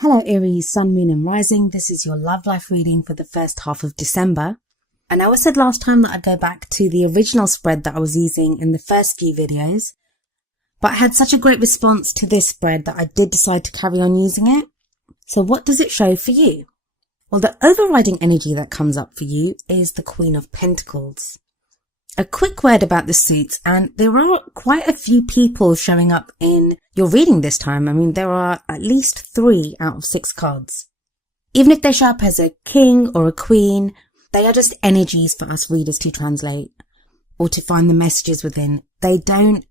Hello Aries, Sun, Moon and Rising. This is your love life reading for the first half of December. I know I said last time that I'd go back to the original spread that I was using in the first few videos, but I had such a great response to this spread that I did decide to carry on using it. So what does it show for you? Well, the overriding energy that comes up for you is the Queen of Pentacles. A quick word about the suits, and there are quite a few people showing up in your reading this time. I mean, there are at least 3 out of 6 cards. Even if they show up as a king or a queen, they are just energies for us readers to translate or to find the messages within. They don't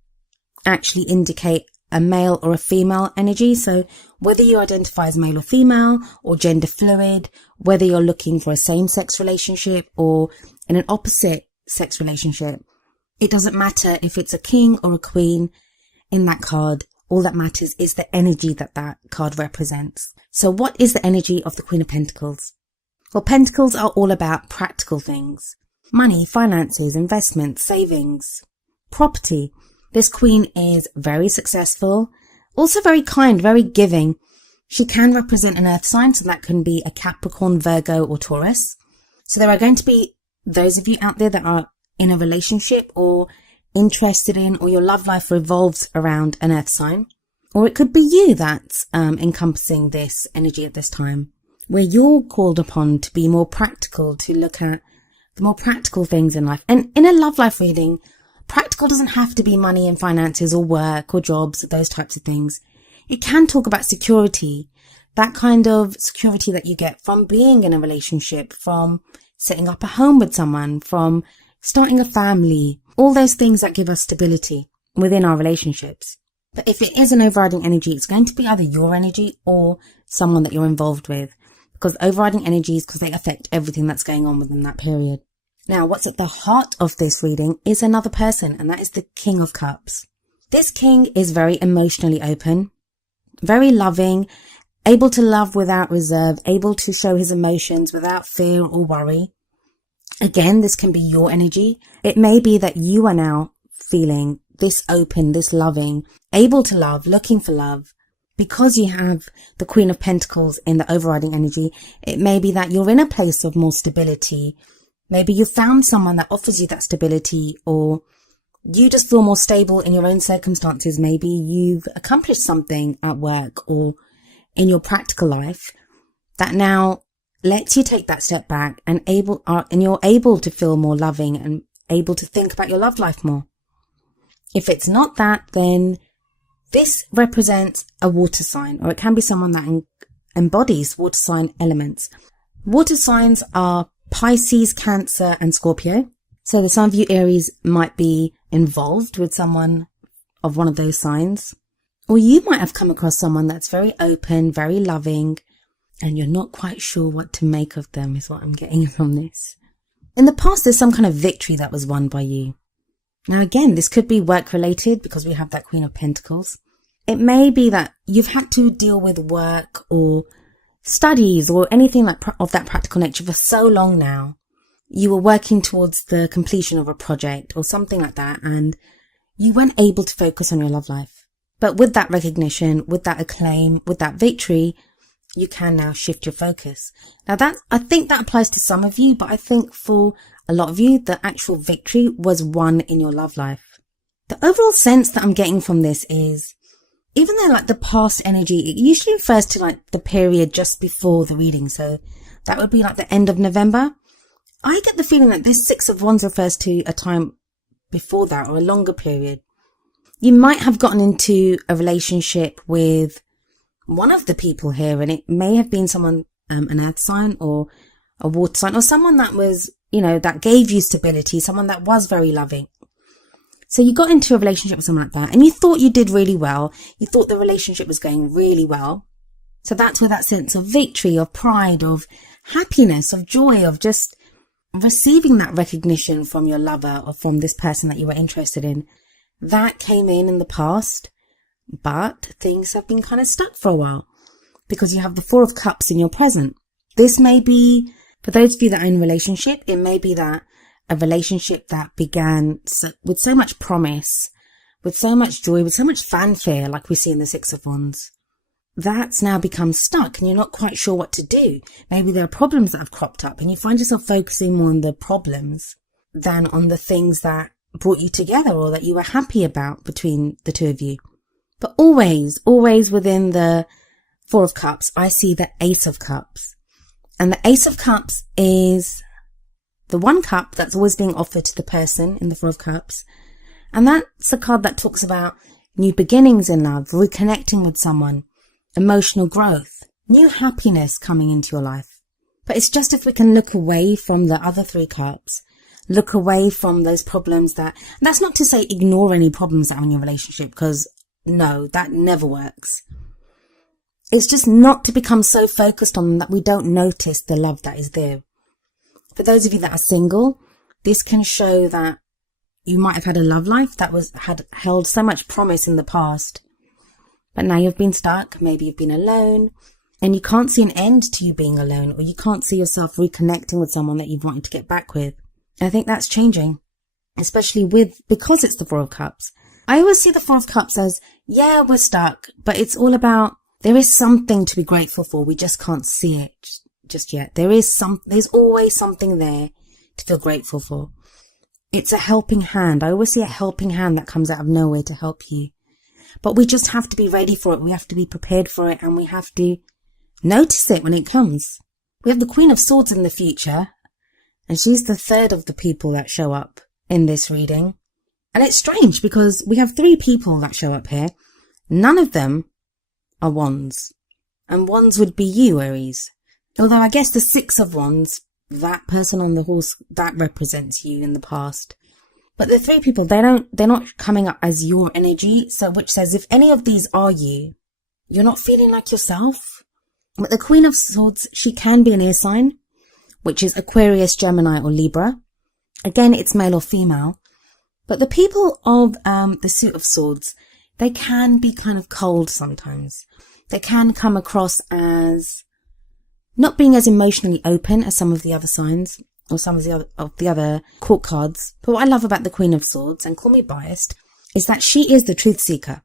actually indicate a male or a female energy. So whether you identify as male or female or gender fluid, whether you're looking for a same-sex relationship or in an opposite sex relationship, it doesn't matter if it's a king or a queen in that card. All that matters is the energy that that card represents. So what is the energy of the Queen of Pentacles? Well, Pentacles are all about practical things. Money, finances, investments, savings, property. This queen is very successful, also very kind, very giving. She can represent an earth sign, so that can be a Capricorn, Virgo or Taurus. So there are going to be those of you out there that are in a relationship or interested in, or your love life revolves around an earth sign. Or it could be you that's encompassing this energy at this time, where you're called upon to be more practical, to look at the more practical things in life. And in a love life reading, practical doesn't have to be money and finances or work or jobs, those types of things. It can talk about security, that kind of security that you get from being in a relationship, from setting up a home with someone, from starting a family, all those things that give us stability within our relationships. But if it is an overriding energy, it's going to be either your energy or someone that you're involved with, because overriding energies, because they affect everything that's going on within that period. Now, what's at the heart of this reading is another person, and that is the King of Cups. This king is very emotionally open, very loving, able to love without reserve, able to show his emotions without fear or worry. Again, this can be your energy. It may be that you are now feeling this open, this loving, able to love, looking for love. Because you have the Queen of Pentacles in the overriding energy, it may be that you're in a place of more stability. Maybe you found someone that offers you that stability, or you just feel more stable in your own circumstances. Maybe you've accomplished something at work or in your practical life that now lets you take that step back and you're able to feel more loving and able to think about your love life more. If it's not that, then this represents a water sign, or it can be someone that embodies water sign elements. Water signs are Pisces, Cancer and Scorpio. So some of you Aries might be involved with someone of one of those signs. Or you might have come across someone that's very open, very loving, and you're not quite sure what to make of them, is what I'm getting from this. In the past, there's some kind of victory that was won by you. Now again, this could be work related because we have that Queen of Pentacles. It may be that you've had to deal with work or studies or anything like of that practical nature for so long now. You were working towards the completion of a project or something like that, and you weren't able to focus on your love life. But with that recognition, with that acclaim, with that victory, you can now shift your focus. Now I think that applies to some of you, but I think for a lot of you, the actual victory was won in your love life. The overall sense that I'm getting from this is, even though like the past energy, it usually refers to like the period just before the reading. So that would be like the end of November. I get the feeling that this 6 of Wands refers to a time before that, or a longer period. You might have gotten into a relationship with one of the people here, and it may have been someone, an earth sign or a water sign, or someone that was, that gave you stability, someone that was very loving. So you got into a relationship with someone like that, and you thought you did really well. You thought the relationship was going really well. So that's where that sense of victory, of pride, of happiness, of joy, of just receiving that recognition from your lover or from this person that you were interested in, that came in the past. But things have been kind of stuck for a while because you have the 4 of Cups in your present. This may be, for those of you that are in a relationship, it may be that a relationship that began with so much promise, with so much joy, with so much fanfare, like we see in the 6 of Wands. that's now become stuck and you're not quite sure what to do. Maybe there are problems that have cropped up and you find yourself focusing more on the problems than on the things that brought you together or that you were happy about between the two of you. But always within the Four of Cups, I see the Ace of Cups. And the Ace of Cups is the one cup that's always being offered to the person in the Four of Cups. And that's a card that talks about new beginnings in love, reconnecting with someone, emotional growth, new happiness coming into your life. But it's just if we can look away from the other three cups, look away from those problems that's not to say ignore any problems that are in your relationship, because no, that never works. It's just not to become so focused on them that we don't notice the love that is there. For those of you that are single, this can show that you might have had a love life that had held so much promise in the past, but now you've been stuck. Maybe you've been alone and you can't see an end to you being alone, or you can't see yourself reconnecting with someone that you've wanted to get back with. I think that's changing, especially because it's the Four of Cups. I always see the Four of Cups as, yeah, we're stuck, but it's all about, there is something to be grateful for. We just can't see it just yet. There's always something there to feel grateful for. It's a helping hand. I always see a helping hand that comes out of nowhere to help you. But we just have to be ready for it. We have to be prepared for it, and we have to notice it when it comes. We have the Queen of Swords in the future, and she's the third of the people that show up in this reading. And it's strange because we have three people that show up here. None of them are Wands. And Wands would be you, Aries. Although I guess the Six of Wands, that person on the horse, that represents you in the past. But the three people, they're not coming up as your energy. So which says if any of these are you, you're not feeling like yourself. But the Queen of Swords, she can be an air sign, which is Aquarius, Gemini or Libra. Again, it's male or female. But the people of the Suit of Swords, they can be kind of cold sometimes. They can come across as not being as emotionally open as some of the other signs or some of the other court cards. But what I love about the Queen of Swords, and call me biased, is that she is the truth seeker.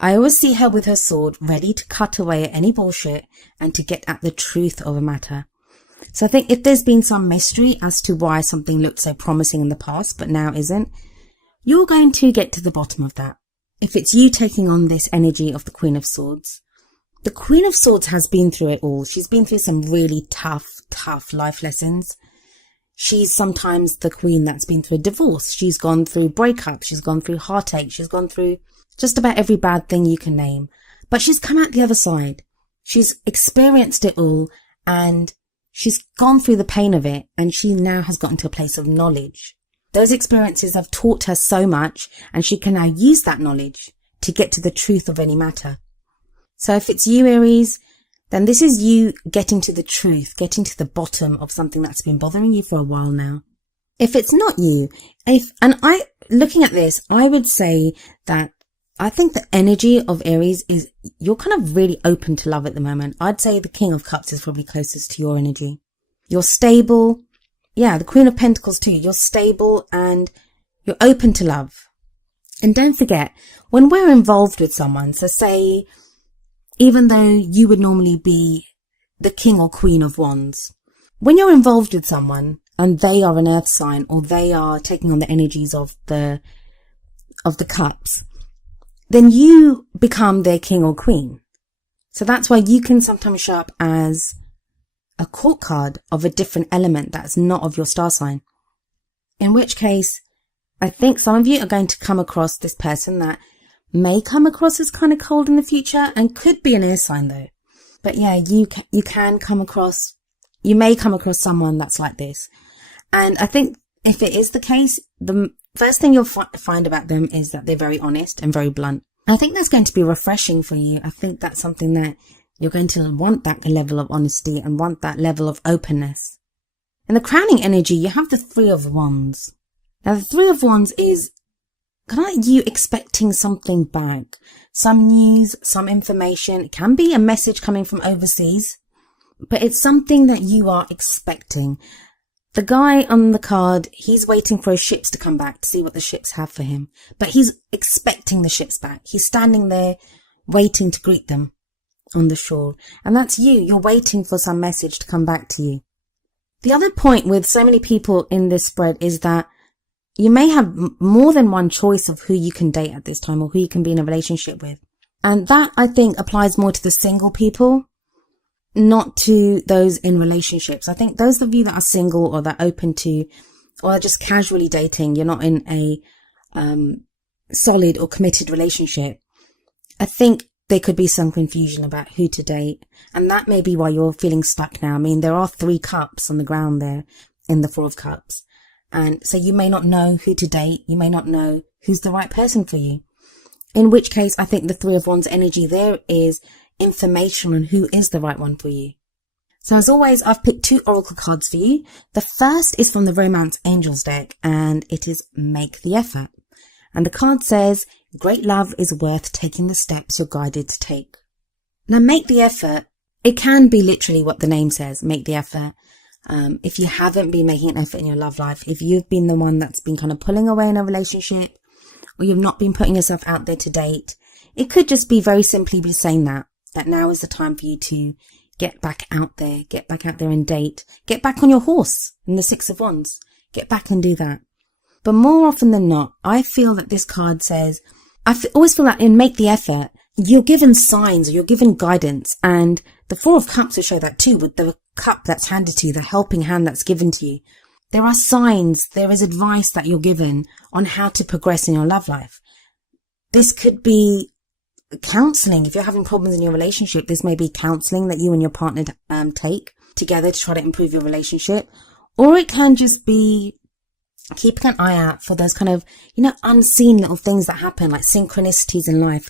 I always see her with her sword ready to cut away at any bullshit and to get at the truth of a matter. So I think if there's been some mystery as to why something looked so promising in the past but now isn't, you're going to get to the bottom of that. If it's you taking on this energy of the Queen of Swords. The Queen of Swords has been through it all. She's been through some really tough life lessons. She's sometimes the queen that's been through a divorce. She's gone through breakups. She's gone through heartache. She's gone through just about every bad thing you can name. But she's come out the other side. She's experienced it all and she's gone through the pain of it, and she now has gotten to a place of knowledge. Those experiences have taught her so much, and she can now use that knowledge to get to the truth of any matter. So if it's you, Aries, then this is you getting to the truth, getting to the bottom of something that's been bothering you for a while now. If it's not you, looking at this, I would say that I think the energy of Aries is you're kind of really open to love at the moment. I'd say the King of Cups is probably closest to your energy. You're stable. Yeah, the Queen of Pentacles too. You're stable and you're open to love. And don't forget, when we're involved with someone, so say, even though you would normally be the King or Queen of Wands, when you're involved with someone and they are an earth sign or they are taking on the energies of the cups, then you become their king or queen. So that's why you can sometimes show up as a court card of a different element that's not of your star sign. In which case, I think some of you are going to come across this person that may come across as kind of cold in the future and could be an air sign though. But yeah, you may come across someone that's like this. And I think if it is the case, the first thing you'll find about them is that they're very honest and very blunt. I think that's going to be refreshing for you. I think that's something that you're going to want, that level of honesty and want that level of openness. In the crowning energy, you have the Three of Wands. Now, the Three of Wands is kind of you expecting something back. Some news, some information. It can be a message coming from overseas, but it's something that you are expecting. The guy on the card, he's waiting for his ships to come back to see what the ships have for him. But he's expecting the ships back. He's standing there waiting to greet them. on the shore. And that's you. You're waiting for some message to come back to you. The other point with so many people in this spread is that you may have more than one choice of who you can date at this time or who you can be in a relationship with. And that, I think, applies more to the single people, not to those in relationships. I think those of you that are single or that are open to, or are just casually dating, you're not in a solid or committed relationship, I think there could be some confusion about who to date. And that may be why you're feeling stuck now. I mean, there are 3 cups on the ground there in the 4 of cups. And so you may not know who to date. You may not know who's the right person for you. In which case, I think the 3 of Wands energy there is information on who is the right one for you. So as always, I've picked 2 oracle cards for you. The first is from the Romance Angels deck, and it is Make the Effort. And the card says, great love is worth taking the steps you're guided to take. Now, make the effort. It can be literally what the name says, make the effort. If you haven't been making an effort in your love life, if you've been the one that's been kind of pulling away in a relationship, or you've not been putting yourself out there to date, it could just be very simply be saying that now is the time for you to get back out there and date, get back on your horse in the 6 of Wands, get back and do that. But more often than not, I feel that this card says, always feel that in Make the Effort, you're given signs or you're given guidance. And the 4 of Cups will show that too, with the cup that's handed to you, the helping hand that's given to you. There are signs, there is advice that you're given on how to progress in your love life. This could be counseling. If you're having problems in your relationship, this may be counseling that you and your partner take together to try to improve your relationship. Or it can just be keeping an eye out for those kind of, unseen little things that happen, like synchronicities in life.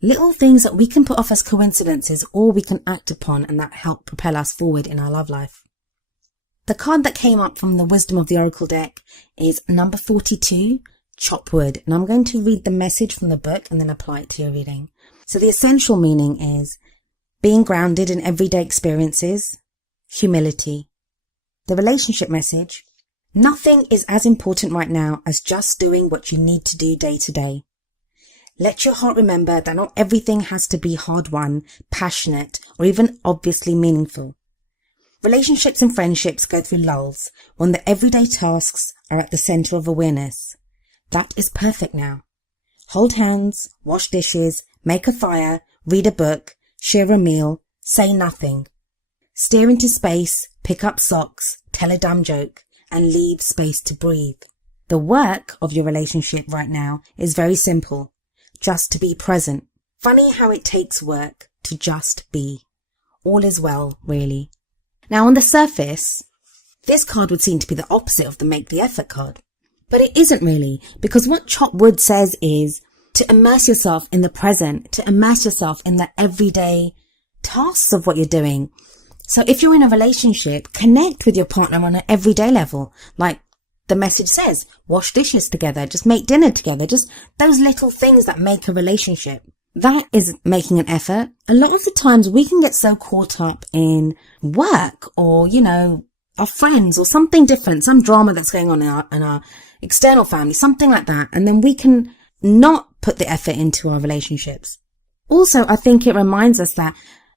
Little things that we can put off as coincidences or we can act upon, and that help propel us forward in our love life. The card that came up from the Wisdom of the Oracle deck is number 42, Chop Wood. And I'm going to read the message from the book and then apply it to your reading. So the essential meaning is being grounded in everyday experiences, humility. The relationship message: nothing is as important right now as just doing what you need to do day to day. Let your heart remember that not everything has to be hard-won, passionate, or even obviously meaningful. Relationships and friendships go through lulls when the everyday tasks are at the center of awareness. That is perfect now. Hold hands, wash dishes, make a fire, read a book, share a meal, say nothing. Stare into space, pick up socks, tell a dumb joke, and leave space to breathe. The work of your relationship right now is very simple. Just to be present. Funny how it takes work to just be. All is well, really. Now, on the surface, this card would seem to be the opposite of the Make the Effort card. But it isn't really, because what Chop Wood says is to immerse yourself in the present, to immerse yourself in the everyday tasks of what you're doing. So if you're in a relationship, connect with your partner on an everyday level. Like the message says, wash dishes together, just make dinner together, just those little things that make a relationship. That is making an effort. A lot of the times we can get so caught up in work or, our friends or something different, some drama that's going on in our external family, something like that. And then we can not put the effort into our relationships. Also, I think it reminds us that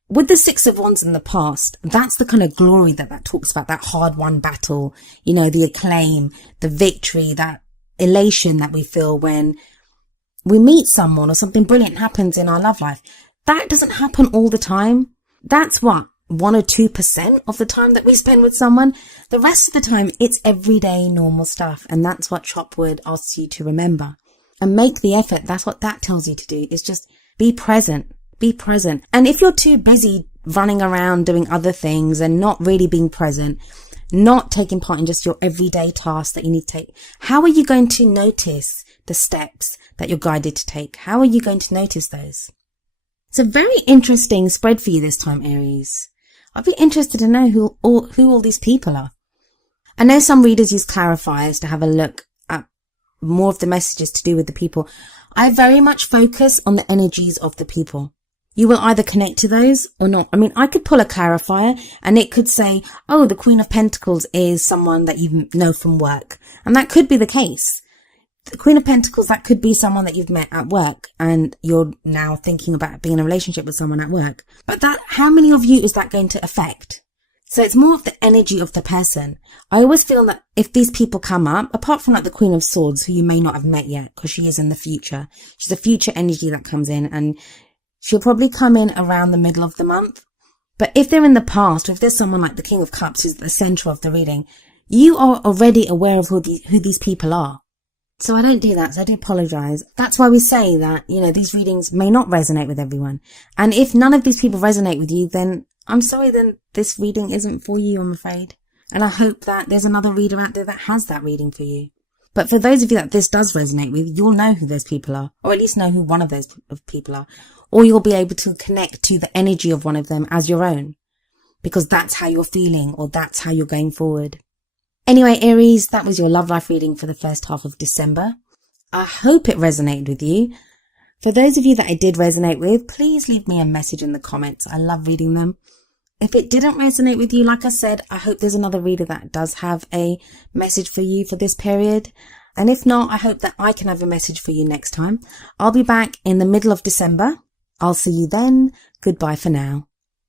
with the 6 of Wands in the past, that's the kind of glory that talks about, that hard-won battle, the acclaim, the victory, that elation that we feel when we meet someone or something brilliant happens in our love life. That doesn't happen all the time. That's 1 or 2% of the time that we spend with someone. The rest of the time, it's everyday normal stuff. And that's what Chop Wood asks you to remember. And make the effort. That's what that tells you to do, is just be present. Be present. And if you're too busy running around doing other things and not really being present, not taking part in just your everyday tasks that you need to take, how are you going to notice the steps that you're guided to take? How are you going to notice those? It's a very interesting spread for you this time, Aries. I'd be interested to know who all these people are. I know some readers use clarifiers to have a look at more of the messages to do with the people. I very much focus on the energies of the people. You will either connect to those or not. I mean, I could pull a clarifier and it could say, oh, the Queen of Pentacles is someone that you know from work. And that could be the case. The Queen of Pentacles, that could be someone that you've met at work and you're now thinking about being in a relationship with someone at work. But how many of you is that going to affect? So it's more of the energy of the person. I always feel that if these people come up, apart from like the Queen of Swords, who you may not have met yet because she is in the future. She's a future energy that comes in, and she'll probably come in around the middle of the month. But if they're in the past, or if there's someone like the King of Cups who's at the center of the reading, you are already aware of who these people are. So I don't do that, so I do apologize. That's why we say that, these readings may not resonate with everyone. And if none of these people resonate with you, then I'm sorry, then this reading isn't for you, I'm afraid. And I hope that there's another reader out there that has that reading for you. But for those of you that this does resonate with, you'll know who those people are, or at least know who one of those people are. Or you'll be able to connect to the energy of one of them as your own, because that's how you're feeling, or that's how you're going forward. Anyway, Aries, that was your love life reading for the first half of December. I hope it resonated with you. For those of you that it did resonate with, please leave me a message in the comments. I love reading them. If it didn't resonate with you, like I said, I hope there's another reader that does have a message for you for this period. And if not, I hope that I can have a message for you next time. I'll be back in the middle of December. I'll see you then. Goodbye for now.